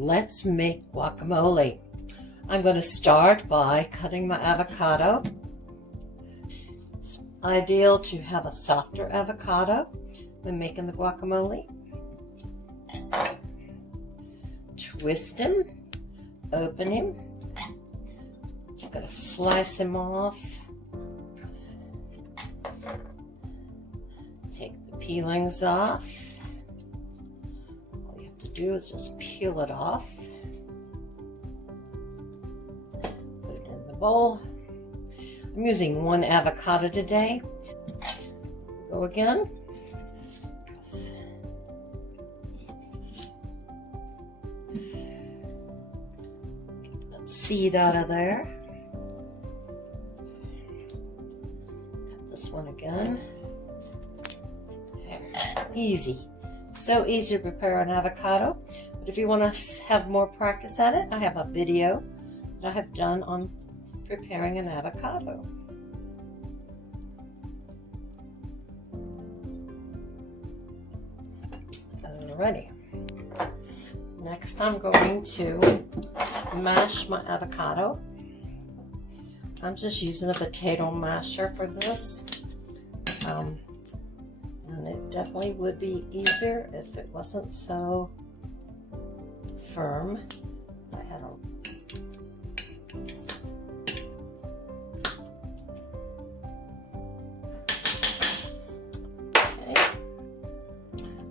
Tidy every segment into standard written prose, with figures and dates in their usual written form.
Let's make guacamole. I'm going to start by cutting my avocado. It's ideal to have a softer avocado when making the guacamole. Twist him, open him. I'm going to slice him off. Take the peelings off. Do is just peel it off, put it in the bowl. I'm using 1 avocado today. Go again. Get that seed out of there. Cut this one again. There. Easy. So easy to prepare an avocado, but if you want to have more practice at it, I have a video that I have done on preparing an avocado. Alrighty. Next I'm going to mash my avocado. I'm just using a potato masher for this. And it definitely would be easier if it wasn't so firm. I had a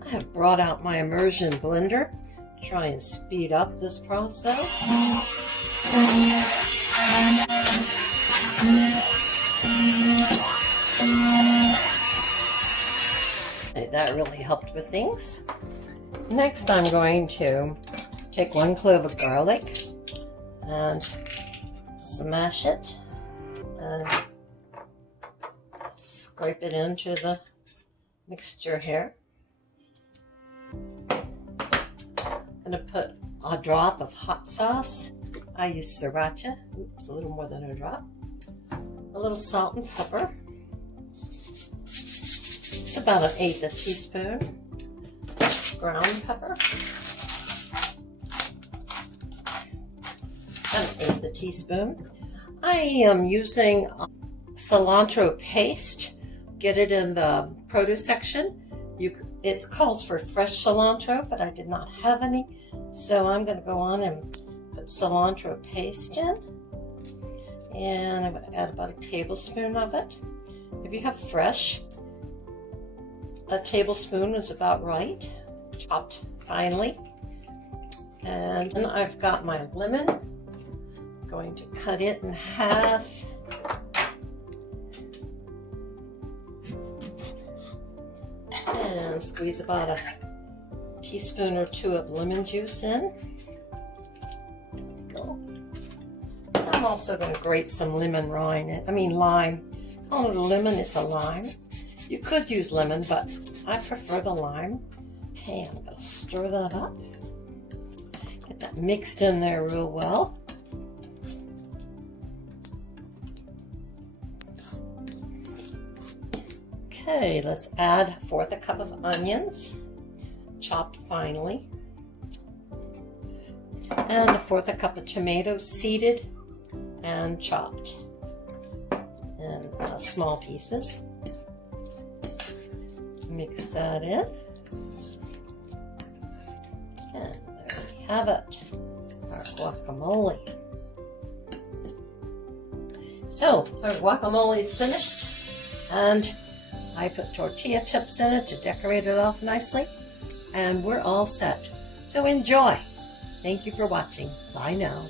I have brought out my immersion blender to try and speed up this process. That really helped with things. Next, I'm going to take 1 clove of garlic and smash it and scrape it into the mixture here. I'm going to put a drop of hot sauce. I use sriracha. Oops, a little more than a drop. A little salt and pepper. It's about 1/8 teaspoon. Ground pepper. 1/8 teaspoon. I am using cilantro paste. Get it in the produce section. It calls for fresh cilantro, but I did not have any, so I'm going to go on and put cilantro paste in. And I'm going to add about 1 tablespoon of it. If you have fresh, 1 tablespoon is about right, chopped finely. And then I've got my lemon. I'm going to cut it in half. And squeeze about 1 teaspoon or 2 of lemon juice in. There we go. I'm also going to grate some lime. Call it a lemon, it's a lime. You could use lemon, but I prefer the lime. Okay, I'm going to stir that up. Get that mixed in there real well. Okay, let's add 1/4 cup of onions, chopped finely. And 1/4 cup of tomatoes, seeded and chopped in small pieces. Mix that in. And there we have it, our guacamole. So, our guacamole is finished, and I put tortilla chips in it to decorate it off nicely, and we're all set. So enjoy. Thank you for watching. Bye now.